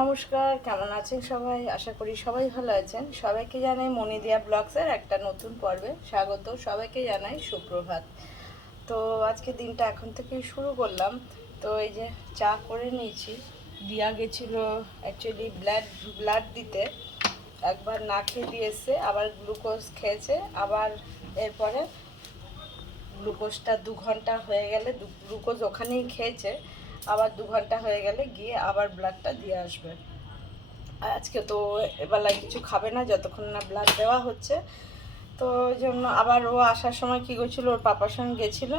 নমস্কার, কেমন আছেন সবাই? আশা করি সবাই ভালো আছেন। সবাইকে জানাই মনিদিয়া ব্লগসের একটা নতুন পর্বে স্বাগত। সবাইকে জানাই সুপ্রভাত। তো আজকে দিনটা এখন থেকেই শুরু করলাম। তো এই যে চা করে নিয়েছি। দিয়া গেছিল অ্যাকচুয়ালি ব্লাড ব্লাড দিতে। একবার না খেয়ে দিয়েছে, আবার গ্লুকোজ খেয়েছে, আবার এরপরে গ্লুকোজটা দু ঘণ্টা হয়ে গেলে গ্লুকোজ ওখানেই খেয়েছে। আবার দু ঘণ্টা হয়ে গেলে গিয়ে আবার ব্লাডটা দিয়ে আসবে। আজকে তো এবেলায় কিছু খাবে না, যতক্ষণ না ব্লাড দেওয়া হচ্ছে। তো ওই জন্য আবার ও আসার সময় কী করছিল, ওর পাপার সঙ্গে গেছিল,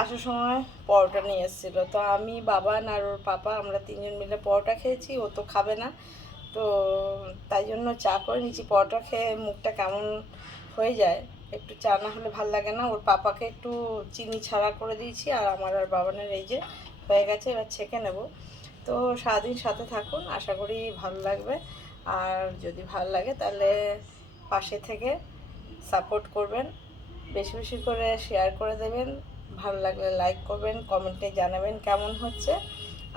আসার সময় পরোটা নিয়ে এসেছিল। তো আমি বাবান আর ওর পাপা, আমরা তিনজন মিলে পরোটা খেয়েছি, ও তো খাবে না। তো তাই জন্য চা করে নিয়েছি, পরোটা খেয়ে মুখটা কেমন হয়ে যায়, একটু চা না হলে ভালো লাগে না। ওর পাপাকে একটু চিনি ছাড়া করে দিয়েছি, আর আমার আর বাবানের এই যে হয়ে গেছে, এবার ছেঁকে নেব। তো সারাদিন সাথে থাকুন, আশা করি ভালো লাগবে। আর যদি ভালো লাগে তাহলে পাশে থেকে সাপোর্ট করবেন, বেশি বেশি করে শেয়ার করে দেবেন। ভালো লাগলে লাইক করবেন কমেন্টে জানাবেন কেমন হচ্ছে।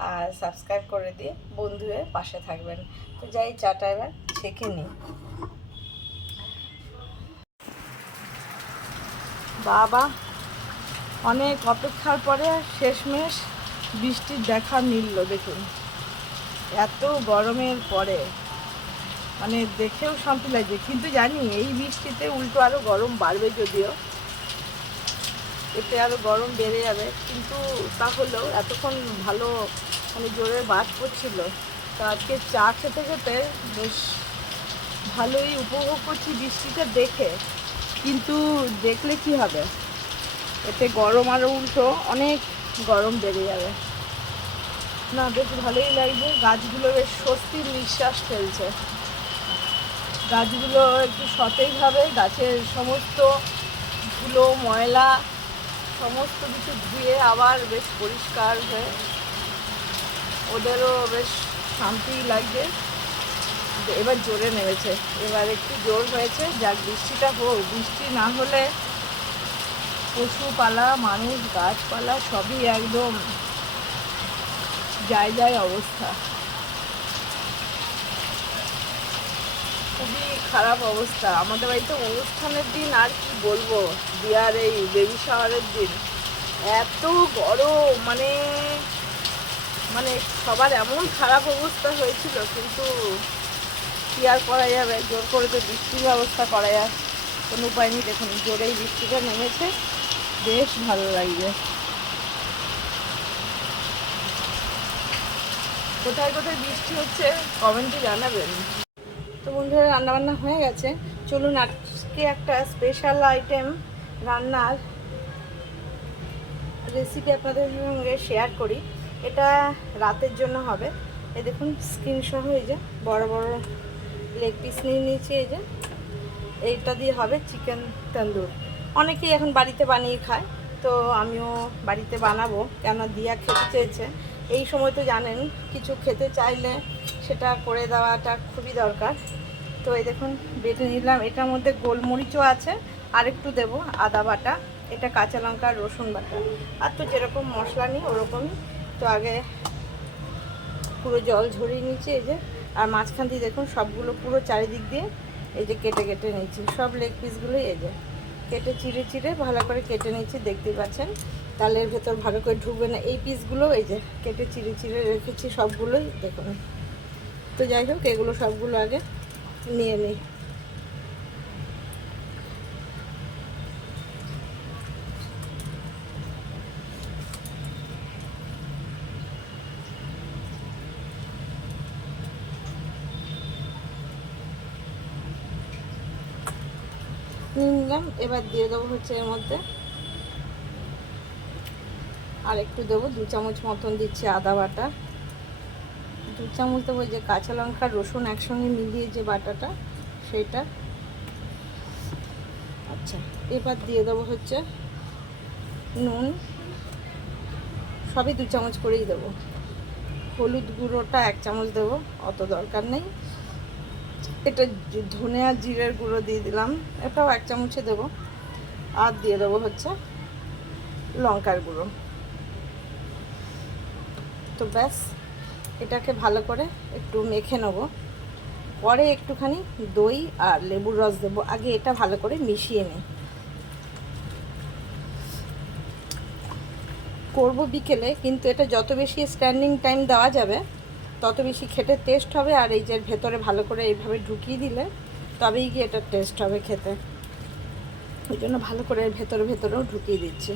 আর সাবস্ক্রাইব করে দিয়ে বন্ধু হয়ে পাশে থাকবেন। তো যাই, চাটা এবার ছেঁকে নিই। বাবা, অনেক অপেক্ষার পরে শেষমেশ বৃষ্টির দেখা মিলল, দেখুন। এত গরমের পরে মানে দেখেও শান্তি লাগছে। কিন্তু জানি, এই বৃষ্টিতে উল্টো আরও গরম বাড়বে যদিও, এতে আরও গরম বেড়ে যাবে। কিন্তু তাহলেও এতক্ষণ ভালো মানে জোরে বাদ পড়ছিল। তো আজকে চা খেতে খেতে বেশ ভালোই উপভোগ করছি বৃষ্টিটা দেখে। কিন্তু দেখলে কি হবে? এতে গরম আরও উল্টো, অনেক গরম বেড়ে যাবে। না, বেশ ভালোই লাগছে। গাছগুলো বেশ স্বস্তির নিঃশ্বাস ফেলছে। গাছগুলো একটু সতেজভাবে গাছের সমস্ত ধুলো, ময়লা, সমস্ত কিছু ধুয়ে আবার বেশ পরিষ্কার হয়ে ওদেরও বেশ শান্তি লাগছে। এবার জোরে নেমেছে। এবার একটু জোর হয়েছে। যাক, বৃষ্টিটা হোক, বৃষ্টি না হলে পশুপালা, মানুষ, গাছপালা, সবই একদম যায় যায় অবস্থা। খুবই খারাপ অবস্থা। আমাদের বাড়িতে অনুষ্ঠানের দিন আর কি বলব? বিয়ার এই বেবি শাওয়ারের দিন। এত গরম মানে মানে সবার এমন খারাপ অবস্থা হয়েছিল, কিন্তু কি আর করা যাবে? জোর করে তো বৃষ্টির ব্যবস্থা করা যায় কোনো উপায় নেই, দেখুন, জোরেই বৃষ্টিটা নেমেছে। বেশ ভালো লাগবে কোথায় কোথায় বৃষ্টি হচ্ছে কমেন্টে জানাবেন। তো বন্ধুরা, রান্নাবান্না হয়ে গেছে। চলুন আজকে একটা স্পেশাল আইটেম রান্নার রেসিপি আপনাদের সঙ্গে শেয়ার করি। এটা রাতের জন্য হবে। এই দেখুন স্ক্রিন সহ এই যে বড় বড় লেগ পিস নিয়ে নিয়েছি এই যে। এইটা দিয়ে হবে চিকেন তন্দুর। অনেকেই এখন বাড়িতে বানিয়ে খায়, তো আমিও বাড়িতে বানাবো কেন দিয়া খেতে চেয়েছে। এই সময় তো জানেন, কিছু খেতে চাইলে সেটা করে দেওয়াটা খুবই দরকার। তো এই দেখুন, বেটে নিলাম। এটার মধ্যে গোলমরিচও আছে, আর একটু দেবো আদা বাটা, এটা কাঁচা লঙ্কা, রসুন বাটা। আর তো যেরকম মশলা নিই, ওরকমই। তো আগে পুরো জল ঝরিয়ে নিচ্ছি, এই যে। আর মাঝখান দিয়ে দেখুন, সবগুলো পুরো চারিদিক দিয়ে এই যে কেটে কেটে নিচ্ছি। সব লেগ পিসগুলোই এই যে। কেটে চিড়ে চিড়ে ভালো করে কেটে নিচ্ছি দেখতে পাচ্ছেন। তালের ভেতর ভালো করে ঢুকবে না। এই পিসগুলো, এই যে কেটে চিড়ে চিড়ে রেখেছি সবগুলোই, দেখুন। তো যাই হোক, এগুলো সবগুলো আগে নিয়ে নিই। নিয়ে নিলাম, এবার দিয়ে দেবো হচ্ছে এর মধ্যে। আর একটু দেবো দু চামচ মতন দিচ্ছি আদা বাটা। দু চামচ দেবো যে কাঁচা লঙ্কা, রসুন একসঙ্গে মিলিয়ে যে বাটাটা, সেটা। আচ্ছা এবার দিয়ে দেবো হচ্ছে নুন। সবই দু চামচ করেই দেবো। হলুদ গুঁড়োটা এক চামচ দেবো, অত দরকার নেই। এটা ধনে আর জিরের গুঁড়ো দিয়ে দিলাম। এটাও এক চামচে দেবো। আর দিয়ে দেবো হচ্ছে লঙ্কার গুঁড়ো। তো ব্যাস, এটাকে ভালো করে একটু মেখে নেব। পরে একটুখানি দই আর লেবুর রস দেবো। আগে এটা ভালো করে মিশিয়ে নিই। করব বিকেলে, কিন্তু এটা যত বেশি স্ট্যান্ডিং টাইম দেওয়া যাবে তত বেশি খেতে টেস্ট হবে আর এই যে ভেতরে ভালো করে এইভাবে ঢুকিয়ে দিলে তবেই গিয়ে এটা টেস্ট হবে খেতে। ওই জন্য ভালো করে ভেতরে ভেতরেও ঢুকিয়ে দিচ্ছি।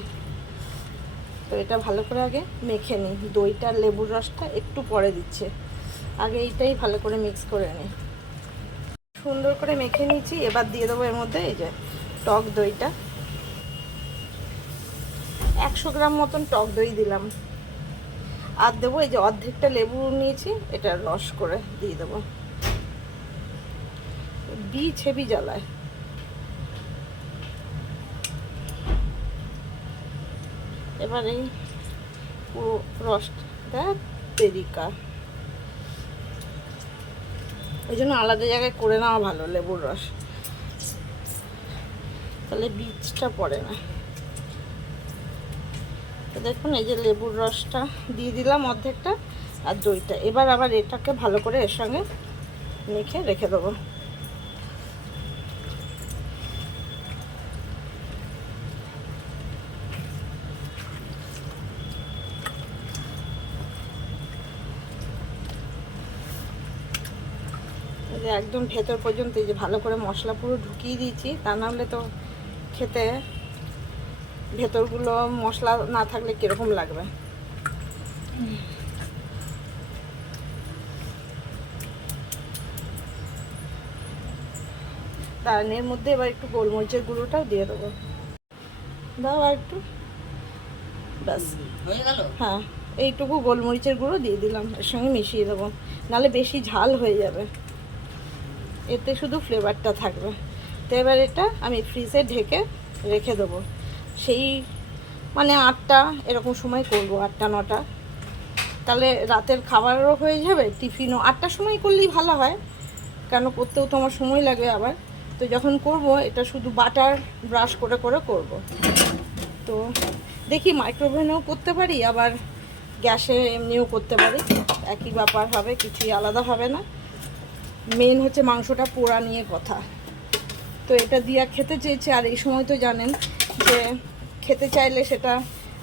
তো এটা ভালো করে আগে মেখে নিই। দইটা, লেবুর রসটা একটু পরে দিচ্ছে। আগে এইটাই ভালো করে মিক্স করে নিই। সুন্দর করে মেখে নিয়েছি এবার দিয়ে দেবো এর মধ্যে এই যে টক দইটা। একশো গ্রাম মতন টক দই দিলাম। আর দেবো, এই যে অর্ধেকটা লেবু নিয়েছি, এটা রস করে দিয়ে দেবো। বি ছেবি জ্বালায়। এবার এই পুরো রসটা তেরিকা। ওই জন্য আলাদা জায়গায় করে নেওয়া ভালো লেবুর রস। তাহলে বীজটা পড়ে না। দেখুন, এই যে লেবুর রসটা দিয়ে দিলাম অর্ধেকটা আর দইটা। এবার আবার এটাকে ভালো করে এর সঙ্গে মেখে রেখে দেবো। একদম ভেতর পর্যন্ত এই যে ভালো করে মশলা পুরো ঢুকিয়ে দিয়েছি, তা নাহলে তো খেতে ভেতরগুলো মশলা না থাকলে কীরকম লাগবে? তার এর মধ্যে এবার একটু গোলমরিচের গুঁড়োটাও দিয়ে দেবো। দাও আর একটু। ব্যাস। হ্যাঁ এইটুকু গোলমরিচের গুঁড়ো দিয়ে দিলাম এর সঙ্গে মিশিয়ে দেবো। নাহলে বেশি ঝাল হয়ে যাবে। এতে শুধু ফ্লেভারটা থাকবে। তো এবার এটা আমি ফ্রিজে ঢেকে রেখে দেবো। সেই মানে আটটা, এরকম সময় করব, আটটা, নটা। তাহলে রাতের খাবারও হয়ে যাবে, টিফিনও। আটটার সময় করলেই ভালো হয়, কেন করতেও তো আমার সময় লাগবে আবার। তো যখন করব, এটা শুধু বাটার ব্রাশ করে করে করব। তো দেখি মাইক্রোওভেনেও করতে পারি, আবার গ্যাসে এমনিও করতে পারি। একই ব্যাপার হবে, কিছুই আলাদা হবে না। মেন হচ্ছে মাংসটা পোড়া নিয়ে কথা। তো এটা দিয়া খেতে চেয়েছে, আর এই সময় তো জানেন যে খেতে চাইলে সেটা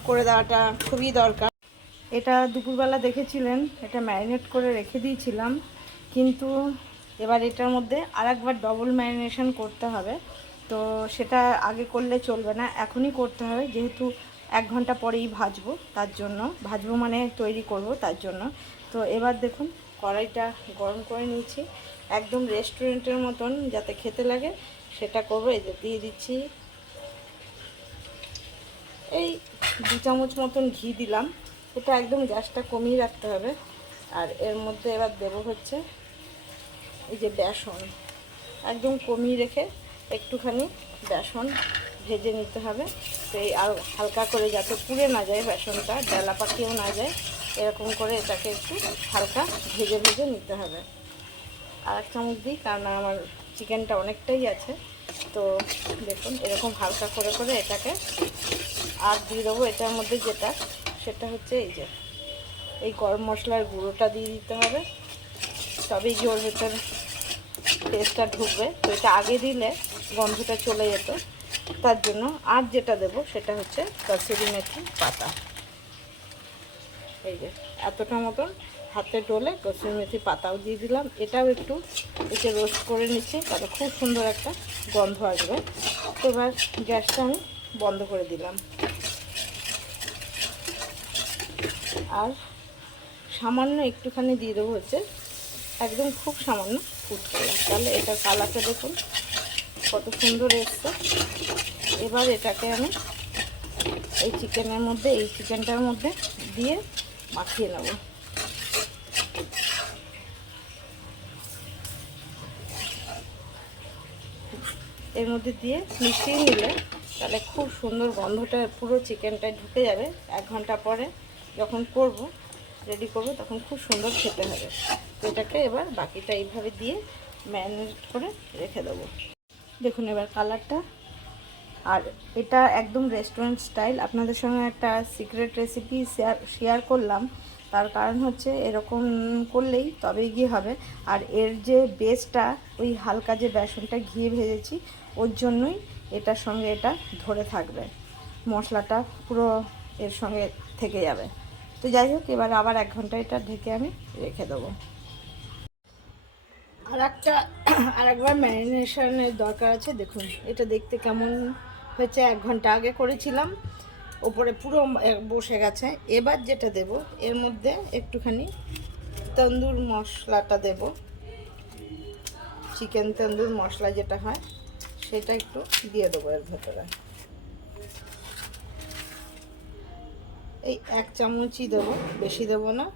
করে দেওয়াটা খুবই দরকার। এটা দুপুরবেলা দেখেছিলেন, এটা ম্যারিনেট করে রেখে দিয়েছিলাম। কিন্তু এবার এটার মধ্যে আরেকবার ডবল ম্যারিনেশন করতে হবে। তো সেটা আগে করলে চলবে না, এখনই করতে হবে। যেহেতু এক ঘণ্টা পরেই ভাজবো, তার জন্য। ভাজবো মানে তৈরি করব তার জন্য। তো এবার দেখুন, কড়াইটা গরম করে নিয়েছি। একদম রেস্টুরেন্টের মতন যাতে খেতে লাগে, সেটা করব। দিয়ে দিচ্ছি এই দু চামচ মতন ঘি দিলাম। এটা একদম গ্যাসটা কমিয়ে রাখতে হবে। আর এর মধ্যে এবার দেব হচ্ছে এই যে বেসন। একদম কমিয়ে রেখে একটুখানি বেসন ভেজে নিতে হবে। এই আর হালকা করে যাতে পুড়ে না যায় বেসনটা ডালা পাকিয়েও না যায়, এরকম করে এটাকে একটু হালকা ভেজে ভেজে নিতে হবে। আর এক চামচ দিই, কারণ আমার চিকেনটা অনেকটাই আছে। তো দেখুন, এরকম হালকা করে করে এটাকে আর দিয়ে দেবো এটার মধ্যে যেটা, সেটা হচ্ছে এই যে, এই গরম মশলার গুঁড়োটা দিয়ে দিতে হবে। তবেই যে ওর ভেতর টেস্টটা ঢুকবে। তো এটা আগে দিলে গন্ধটা চলে যেত। তার জন্য আর যেটা দেব, সেটা হচ্ছে কসুরি মেথি পাতা। এই যে, এতটা মতন হাতে ডলে কসুরি মেথি পাতাও দিয়ে দিলাম। এটাও একটু একে রোস্ট করে নিচ্ছি, তাহলে খুব সুন্দর একটা গন্ধ আসবে। তো এবার গ্যাসটা আমি বন্ধ করে দিলাম। আর সামান্য একটুখানি দিয়ে দেবো হচ্ছে একদম খুব সামান্য ফুড কালার তাহলে এটার কালারটা দেখুন, কত সুন্দর এসছে। এবার এটাকে আমি এই চিকেনের মধ্যে, এই চিকেনটার মধ্যে দিয়ে মাখিয়ে নেব। এর মধ্যে দিয়ে মিশিয়ে নিলে তাহলে খুব সুন্দর গন্ধটা, পুরো চিকেনটায় ঢুকে যাবে। এক ঘণ্টা পরে যখন করব রেডি করব, তখন খুব সুন্দর খেতে হবে। তো এটাকে এবার বাকিটা এইভাবে দিয়ে ম্যারিনেট করে রেখে দেবো। দেখুন এবার কালারটা। আর এটা একদম রেস্টুরেন্ট স্টাইল আপনাদের সঙ্গে একটা সিক্রেট রেসিপি শেয়ার শেয়ার করলাম। তার কারণ হচ্ছে এরকম করলেই তবেই গিয়ে হবে। আর এর যে বেসটা ওই হালকা যে বেসনটা ঘিয়ে ভেজেছি, ওর জন্যই এটার সঙ্গে এটা ধরে থাকবে। মশলাটা পুরো এর সঙ্গে থেকে যাবে। তো যাই হোক, এবার আবার এক ঘণ্টা এটা ঢেকে আমি রেখে দেবো। আর একটা, আর একবার ম্যারিনেশনের দরকার আছে, দেখুন, এটা দেখতে কেমন হয়েছে, এক ঘণ্টা আগে করেছিলাম, ওপরে পুরো বসে গেছে। এবার যেটা দেব, এর মধ্যে একটুখানি তন্দুর মশলাটা দেব। চিকেন তন্দুর মশলা যেটা হয়। সেটা একটু দিয়ে দেবো এর ভেতরে। এই এক চামচই দেবো, বেশি দেবো না।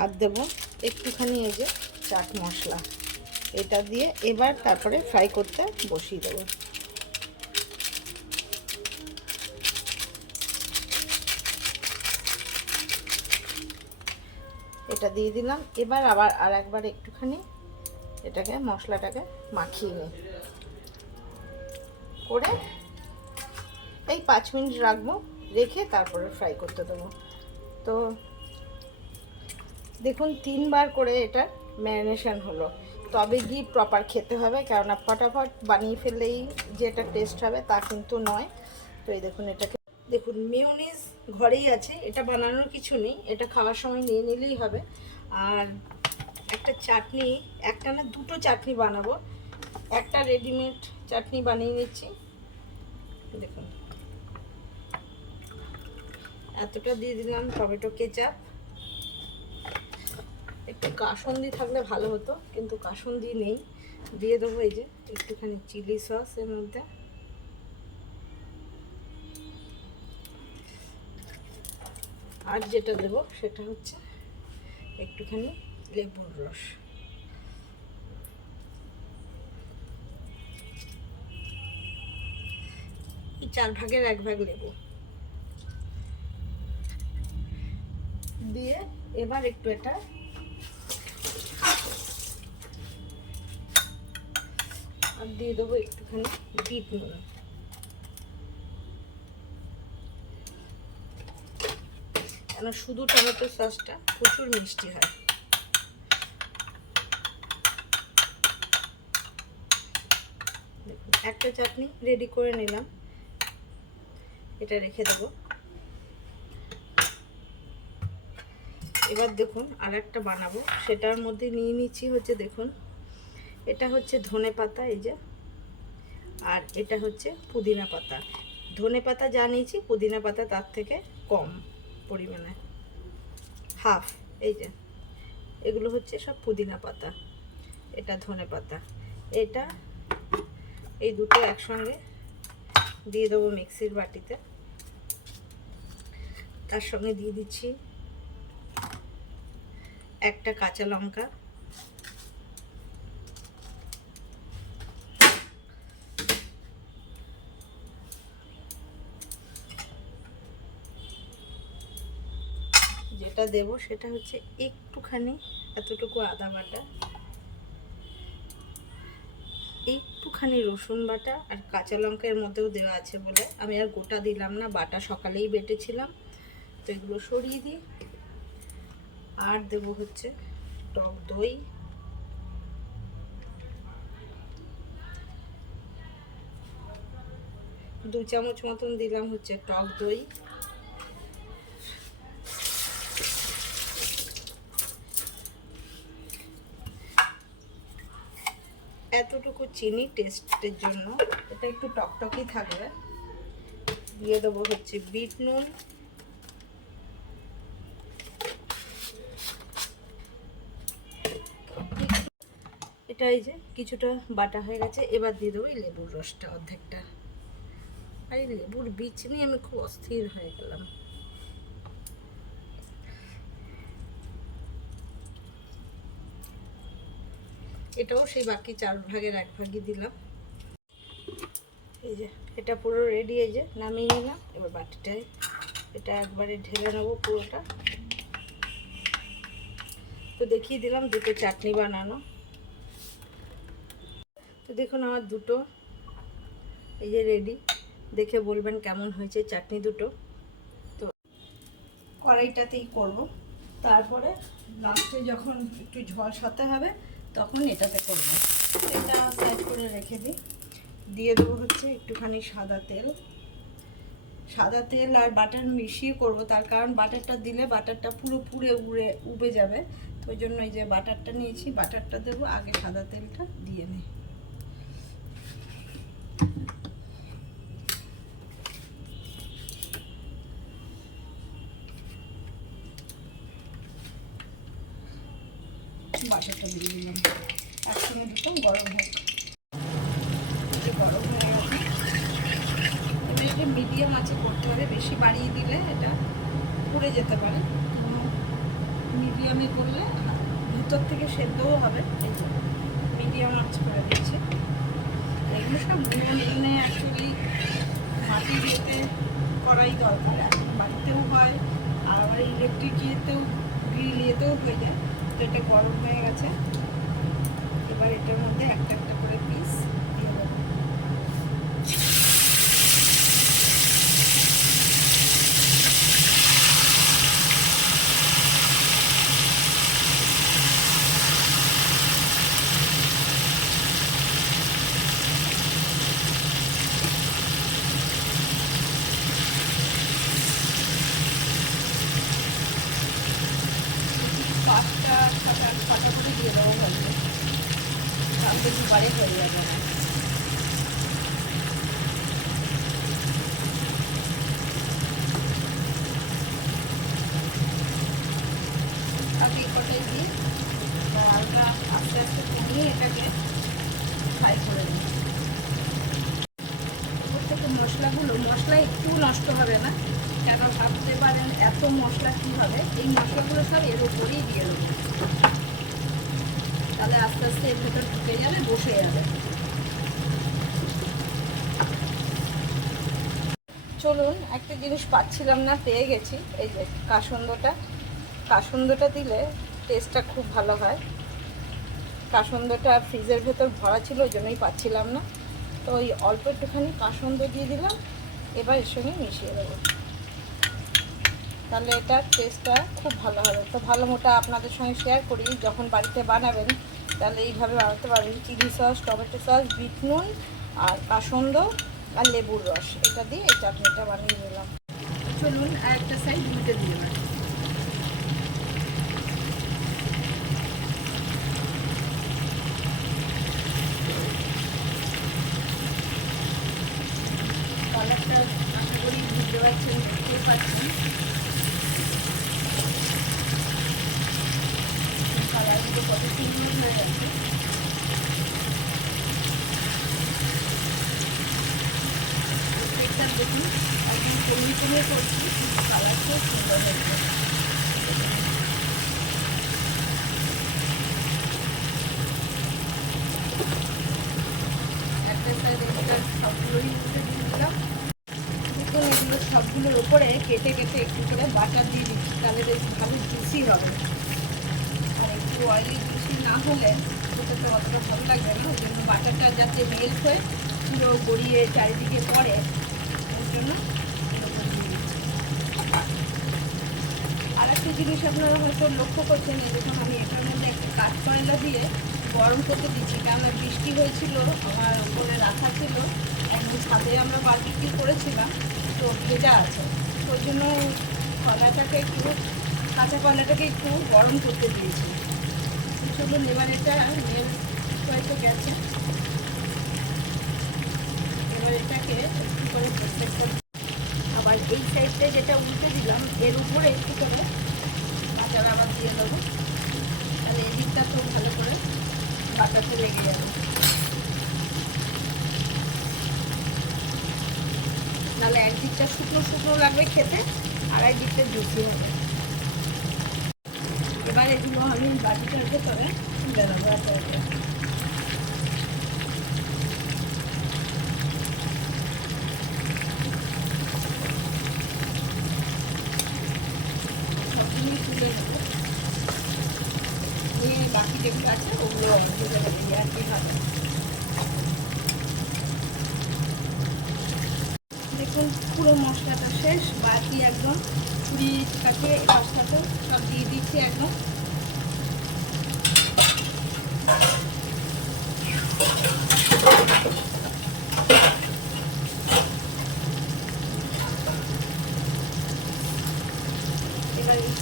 আর দেবো একটুখানি এই যে চাট মশলা। এটা দিয়ে এবার তারপরে ফ্রাই করতে বসিয়ে দেবো। এটা দিয়ে দিলাম। এবার আবার আর একবার একটুখানি এটাকে, মশলাটাকে মাখিয়ে নিই। করে এই পাঁচ মিনিট রাখব, রেখে তারপরে ফ্রাই করতে দেবো। তো দেখুন, তিনবার করে এটা ম্যারিনেশন হলো। তবে গিয়ে প্রপার খেতে হবে, কেননা ফটাফট বানিয়ে ফেললেই যে এটা টেস্ট হবে তা কিন্তু নয়। তো এই দেখুন, এটাকে দেখুন মিউনিস ঘরেই আছে, এটা বানানোর কিছু নেই, এটা খাওয়ার সময় নিয়ে নিলেই হবে। আর একটা চাটনি, একটা না দুটো চাটনি বানাবো। একটা রেডিমেড চাটনি বানিয়ে নিচ্ছি। দেখুন। এতটা দিয়ে দিলাম টমেটো কেচাপ। একটু কাসন্দি থাকলে ভালো হতো, কিন্তু কাসন্দি নেই। দিয়ে দেবো এই যে একটুখানি চিলি সস এর মধ্যে। আর যেটা দেব সেটা হচ্ছে একটুখানি লেবুর রস। চার ভাগের এক ভাগ লেবু। দিয়ে এবার একটু এটা আর দিয়ে দেবো একটুখানি বিট নুন। কেন শুধু টমেটো সসটা প্রচুর মিষ্টি হয় দেখুন, একটা চাটনি রেডি করে নিলাম। এটা রেখে দেবো। এবার দেখুন আর একটা বানাবো। সেটার মধ্যে নিয়ে নিচ্ছি হচ্ছে দেখুন, এটা হচ্ছে ধনে পাতা, এই যে। আর এটা হচ্ছে পুদিনা পাতা। ধনে পাতা যা নিয়েছি, পুদিনা পাতা তার থেকে কম পরিমাণে। হাফ, এই যে। এগুলো হচ্ছে সব পুদিনা পাতা। এটা ধনে পাতা। এটা এই দুটো একসঙ্গে দিয়ে দেবো মিক্সির বাটিতে। তার সঙ্গে দিয়ে দিচ্ছি একটা কাঁচা লঙ্কা। যেটা দেব সেটা হচ্ছে একটুখানি এতটুকু আদা বাটা। একটুখানি রসুন বাটা আর কাঁচা লঙ্কা এর মধ্যেও দেওয়া আছে বলে আমি আর গোটা দিলাম না, বাটা সকালেই বেটেছিলাম। তো এগুলো সরিয়ে দিই। আর দেবো হচ্ছে টক দই। দু চামচ মতন দিলাম হচ্ছে টক দই এতটুকু চিনি টেস্টের জন্য। এটা একটু টকটকই থাকবে। দিয়ে দেবো হচ্ছে বিট নুন। এটা এই যে কিছুটা বাটা হয়ে গেছে, এবার দিয়ে দেবো এই লেবুর রসটা অর্ধেকটা। আর এই লেবুর বীজ নিয়ে আমি খুব অস্থির হয়ে গেলাম। এটাও সেই বাকি চার ভাগের এক ভাগই দিলাম। এই যে, এটা পুরো রেডি এই যে নামিয়ে নিলাম। এবার বাটিটায় এটা একবারে ঢেলে নেব পুরোটা। তো দেখিয়ে দিলাম দুটো চাটনি বানানো। তো দেখুন আমার দুটো, এই যে রেডি দেখে বলবেন কেমন হয়েছে চাটনি দুটো। তো কড়াইটাতেই করব। তারপরে লাস্টে যখন একটু ঝোল সাথে হবে তখন এটাতে করব এটা সাইড করে রেখে দিই। দিয়ে দেবো হচ্ছে একটুখানি সাদা তেল। সাদা তেল আর বাটার মিশিয়ে করব, তার কারণ বাটারটা দিলে বাটারটা পুরো পুড়ে উড়ে, উবে যাবে। তো ওই জন্য এই যে বাটারটা নিয়েছি, বাটারটা দেবো, আগে সাদা তেলটা দিয়ে নিই। বাটারটা দিয়ে দুটো গরম হোক গরম হয়ে গেছে। এটা মিডিয়াম আছে, করতে হবে। বেশি বাড়িয়ে দিলে এটা পুড়ে যেতে পারে। মিডিয়ামে করলে ভিতর থেকে সেদ্ধও হবে। মিডিয়াম আঁচ করে দিচ্ছে এগুলো সব মানে অ্যাকচুয়ালি মাটি দিয়েতে করাই দরকার। এখন বাড়িতেও হয় আর আবার ইলেকট্রিক ইয়েতেও গ্রিল ইয়েতেও হয়ে যায়। তো এটা গরম হয়ে গেছে। এবার এটার মধ্যে একটা একটা করে পিস দিয়ে দেবো পাঁচটা ছটা ছটা করে দিয়ে দেবো বলতে তাহলে দুবারে হয়ে যাবে না আগে মশলাগুলো মশলা একটু নষ্ট হবে না কেন ভাবতে পারেন এত মশলা কী হবে এই মশলাগুলো সব এর উপরেই দিয়ে দেবো তাহলে আস্তে আস্তে এর ভেতর ঢুকে যাবে বসে যাবে চলুন, একটা জিনিস পাচ্ছিলাম না, পেয়ে গেছি। এই যে, কাসন্দটা। কাসন্দটা দিলে টেস্টটা খুব ভালো হয়। কাসন্দটা ফ্রিজের ভেতর ভরা ছিল, ওই জন্যই পাচ্ছিলাম না। তো ওই অল্প একটুখানি কাসন্দ দিয়ে দিলাম, এবার এর সঙ্গে মিশিয়ে দেবো। তাহলে এটার টেস্টটা খুব ভালো হবে। তো ভালো মোটা আপনাদের সঙ্গে শেয়ার করি, যখন বাড়িতে বানাবেন, তাহলে এইভাবে বানাতে পারবেন। Chilli sauce tomato sauce beet নুন আর কাসন্দ আর লেবুর রস। এটা দিয়ে এই চাটনিটা বানিয়ে নিলাম। চলুন আর একটা সাইড উল্টে দিয়ে দেবেন কালারটা আশা করি বুঝতে পারছেন দেখতেই পাচ্ছেন কালারগুলো কত সুন্দর হয়ে প্রত্যেকটা দেখুন একদম কমিয়ে কমিয়ে করছি কালারটাও সুন্দর হয়েছে একটা সাইড এটা সবগুলোই উঠে দিয়ে দিলাম দেখুন এগুলো সবগুলোর উপরে কেটে কেটে একটু করে বাটার দিয়ে দিচ্ছি, তাহলে বেশ ভালো জুসি হবে। আর একটু অয়েলি জুসি না হলে তো অতটা ভালো লাগবে না, ওই জন্য বাটারটা যাতে মেল্ট হয়ে পুরো গড়িয়ে চারিদিকে পড়ে, ওর জন্য আর একটা জিনিস আপনারা হয়তো লক্ষ্য করছেন যে দেখুন আমি এটার মধ্যে একটা কাঠ কয়লা দিয়ে গরম করতে দিচ্ছি কেননা বৃষ্টি হয়েছিল, আমার উপরে রাখা ছিল একদিন ছাদে আমরা বারবিকিউ করেছিলাম, তো ভেজা আছে। ওই জন্য কলাটাকে একটু, কাঁচা কলাটাকে একটু গরম করতে দিয়েছি। চলুন এবার এটা হয়তো গেছে। এবার এটাকে একটু করে প্রত্যেক আবার এই সাইডটা যেটা উল্টে দিলাম, এর উপরে একটু করে বাটার আবার দিয়ে দেবো। তাহলে এদিকটা তো ভালো করে বাটারটা লেগে যাবে। নাহলে একদিকটা শুকনো শুকনো লাগবে খেতে। আর একদিকটা জুসি হবে। এবার এগুলো আমি বাটিটার ভেতরে তুলে দেবো একে একে সবগুলোই তুলে নেব নিয়ে বাকি যেগুলো আছে ওগুলো তুলে নেবে আর কি হবে দেখুন পুরো একদম মশলাটা শেষ বাকি একদম পুরি কাটিয়ে এই পাশটাতে সব দিয়ে দিচ্ছি একদম এবার এই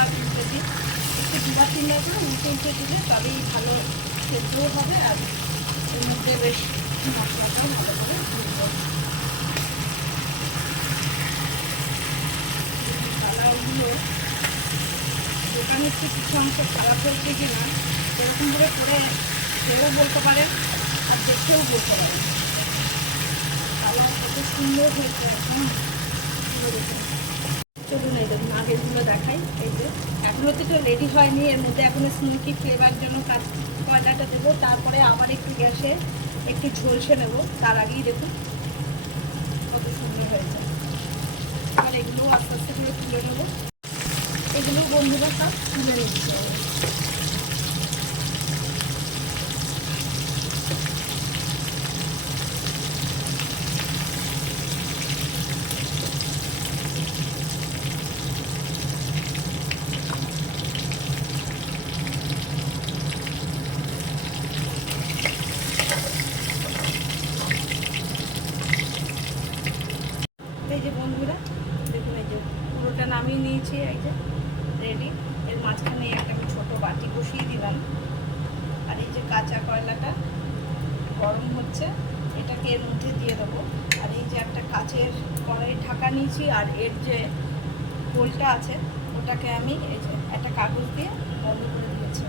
সাইডটাও আবার একটু দুবার তিনবার করে উল্টে উল্টে দিলে তবেই ভালো সেদ্ধও হবে আর এর মধ্যে বেশ মশলাটাও ভালো করে ভুলবে কালারগুলো দোকানের থেকে কিছু অংশ খারাপ হয়েছে কি না সেরকমভাবে করে সেও বলতে পারেন আর দেখেও বলতে পারেন কালার কত সুন্দর হয়েছে হয়েছে। চলুন এই দেখুন, আগেরগুলো দেখাই। এই যে, এখনও তো রেডি হয়নি, এর মধ্যে এখনও স্মোকি ফ্লেভার জন্য কাজ, কয়লাটা দেবো। তারপরে আবার একটু গ্যাসে একটু ঝলসে নেব। তার আগেই দেখুন কত সুন্দর হয়েছে। আর এগুলো আস্তে আস্তে করে তুলে নেব। এগুলো বন্ধুরা সব তুলে নিচ্ছে এই যে বন্ধুরা দেখুন এই যে পুরোটা নামিয়ে নিয়েছি এই যে রেডি এর মাঝখানে একটা আমি ছোটো বাটি বসিয়ে দিলাম আর এই যে কাঁচা কয়লাটা গরম হচ্ছে এটাকে এর মধ্যে দিয়ে দেবো আর এই যে একটা কাচের কড়াই ঢাকা নিয়েছি আর এর যে গোলটা আছে ওটাকে আমি এই যে একটা কাগজ দিয়ে বন্ধ করে দিয়েছি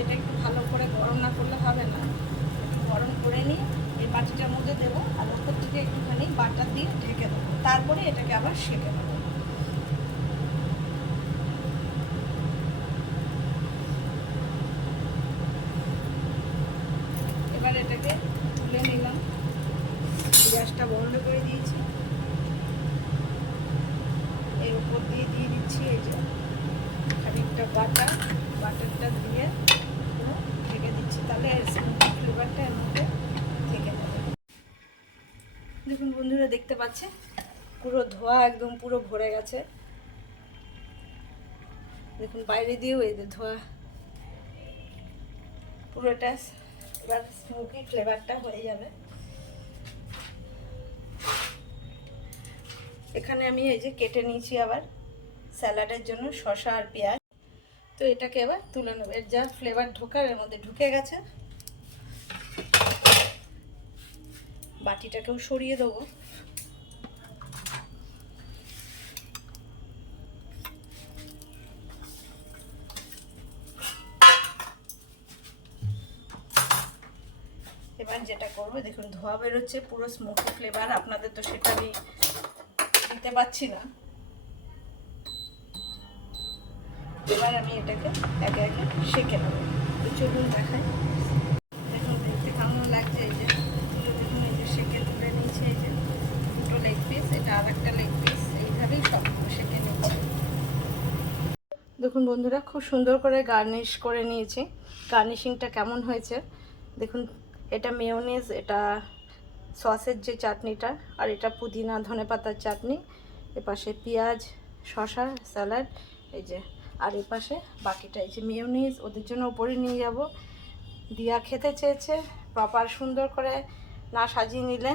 এটা একটু ভালো করে গরম না করলে হবে না। গরম করে নিই, এই বাটিটার মধ্যে দেবো, আর ওপর থেকে একটুখানি বাটার দিয়ে ঢেকে দেবো। তারপরে এটাকে আবার সেঁকে নেব এবার এটাকে তুলে নিলাম গ্যাসটা বন্ধ করে দিয়েছি এর উপর দিয়ে দিয়ে দিচ্ছি এই যে খানিকটা বাটার বাটারটা দিয়ে পুরো ঢেকে দিচ্ছি তাহলে এর স্মোকি ফ্লেভারটা এর মধ্যে থেকে যাবে দেখুন বন্ধুরা দেখতে পাচ্ছে পুরো ধোয়া একদম পুরো ভরে গেছে। দেখুন, বাইরে দিয়েও এই ধোয়া। পুরোটা এবার স্মোকি ফ্লেভারটা হয়ে যাবে। এখানে আমি এই যে কেটে নিয়েছি আবার স্যালাডের জন্য শসা আর পেঁয়াজ। তো এটাকে এবার তুলে নেব। এর যা ফ্লেভার ঢোকার, এর মধ্যে ঢুকে গেছে। বাটিটাকেও সরিয়ে দেবো এবার যেটা করব দেখুন ধোয়া বেরোচ্ছে, পুরো স্মোকি ফ্লেভার আপনাদের তো সেটা আমি দিতে পারছি না। এবার আমি এটাকে একে একে সেঁকে নেব। চলুন দেখাই। দেখুন, দেখতে কেমন লাগছে এই যে। দুটো দেখুন, এই যে সেঁকে তুলে নিয়েছে, এই যে দুটো লেগ পিস এটা আর একটা লেগ পিস এইভাবেই সব সেঁকে নিচ্ছে। দেখুন বন্ধুরা, খুব সুন্দর করে গার্নিশ করে নিয়েছি। গার্নিশিংটা কেমন হয়েছে? দেখুন এটা মেয়োনিজ এটা সসের যে চাটনিটা, আর এটা পুদিনা ধনেপাতার চাটনি, এপাশে পেঁয়াজ, শসা, স্যালাড, এই যে, আর এপাশে বাকিটা, এই যে মেয়োনিজ ওদের জন্য উপরে নিয়ে যাব। দিয়া খেতে চেয়েছে প্রপার সুন্দর করে না সাজিয়ে নিলে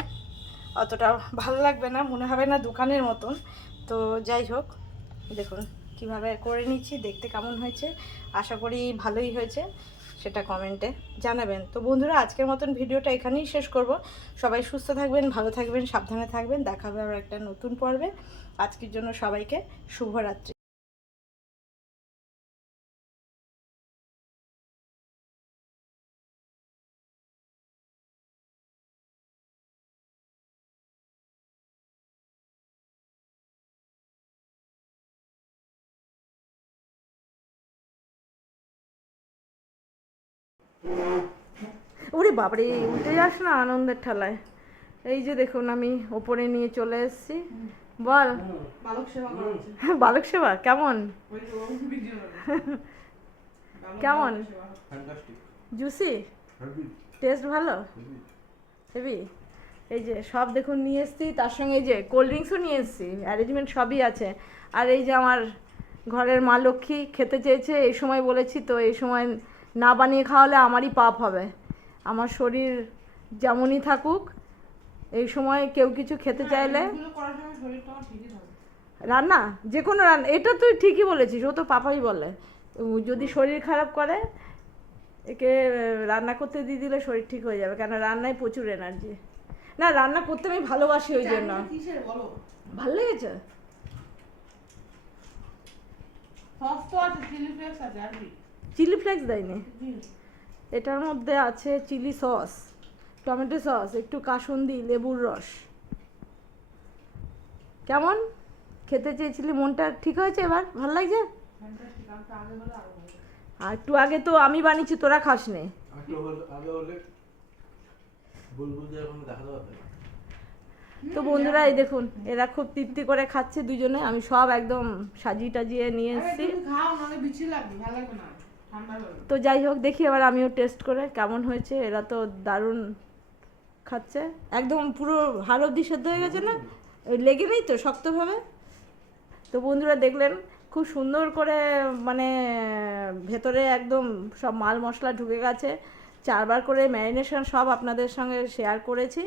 অতটা ভালো লাগবে না, মনে হবে না দোকানের মতন। তো যাই হোক, দেখুন কীভাবে করে নিচ্ছি, দেখতে কেমন হয়েছে, আশা করি ভালোই হয়েছে। সেটা কমেন্টে জানাবেন। তো বন্ধুরা, আজকের মতন ভিডিওটা এখানেই শেষ করব। সবাই সুস্থ থাকবেন, ভালো থাকবেন, সাবধানে থাকবেন। দেখা হবে আবার একটা নতুন পর্বে। আজকের জন্য সবাইকে শুভরাত্রি। ওরে বাবারে উল্টে যাস না আনন্দের ঠেলায়। এই যে দেখুন আমি ওপরে নিয়ে চলে এসেছি। বল। বালক সেবা বালক সেবা কেমন? ওই তো ভিডিও কেমন? জুসি টেস্ট ভালো. হেবি এই যে সব দেখুন নিয়ে এসেছি। তার সঙ্গে এই যে কোল্ড ড্রিঙ্কসও নিয়ে এসেছি। অ্যারেঞ্জমেন্ট সবই আছে। আর এই যে আমার ঘরের মা লক্ষ্মী খেতে চেয়েছে এই সময় বলেছি তো এই সময় না বানিয়ে খাওয়ালে আমারই পাপ হবে। আমার শরীর যেমনই থাকুক এই সময় কেউ কিছু খেতে চাইলে ঠিকই থাকে। রান্না যে কোনো রান্না এটা তুই ঠিকই বলেছিস ও তো পাপাই বলে। যদি শরীর খারাপ করে একে রান্না করতে দিয়ে দিলে শরীর ঠিক হয়ে যাবে কেন রান্নায় প্রচুর এনার্জি না রান্না করতে আমি ভালোবাসি ওই জন্য। ভালো লেগেছে? সস তো আছে চিলি ফ্লেক্স আছে আর কি। চিলি ফ্লেক্স দেয়নি? এটার মধ্যে আছে চিলি সস টমেটো সস একটু কাসুন্দি লেবুর রস। কেমন? খেতে চেয়েছিলি? মনটা ঠিক হয়েছে এবার? ভালো লাগছে? আরও একটু আগে তো আমি বানিয়েছি তোরা খাস নে তো বন্ধুরা এই দেখুন এরা খুব তৃপ্তি করে খাচ্ছে দুজনে। আমি সব একদম সাজিয়ে টাজিয়ে নিয়ে এসেছি। খাও বিচ্ছি লাগবে ভালো লাগবে না। তো যাই হোক, দেখি এবার আমিও টেস্ট করে কেমন হয়েছে। এরা তো দারুণ খাচ্ছে। একদম পুরো হাড় অব্দি সেদ্ধ হয়ে গেছে না? লেগে নেই তো শক্তভাবে? তো বন্ধুরা দেখলেন, খুব সুন্দর করে মানে ভেতরে একদম সব মাল মশলা ঢুকে গেছে। চারবার করে ম্যারিনেশন সব আপনাদের সঙ্গে শেয়ার করেছি।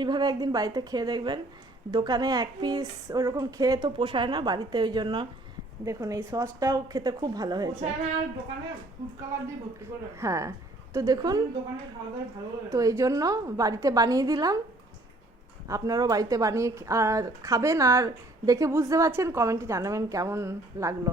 এইভাবে একদিন বাড়িতে খেয়ে দেখবেন। দোকানে এক পিস ওরকম খেয়ে তো পোষায় না বাড়িতে ওই জন্য। দেখুন এই সসটাও খেতে খুব ভালো হয়েছে। হ্যাঁ তো দেখুন তো এই জন্য বাড়িতে বানিয়ে দিলাম। আপনারাও বাড়িতে বানিয়ে আর খাবেন আর দেখে বুঝতে পারছেন কমেন্টে জানাবেন কেমন লাগল।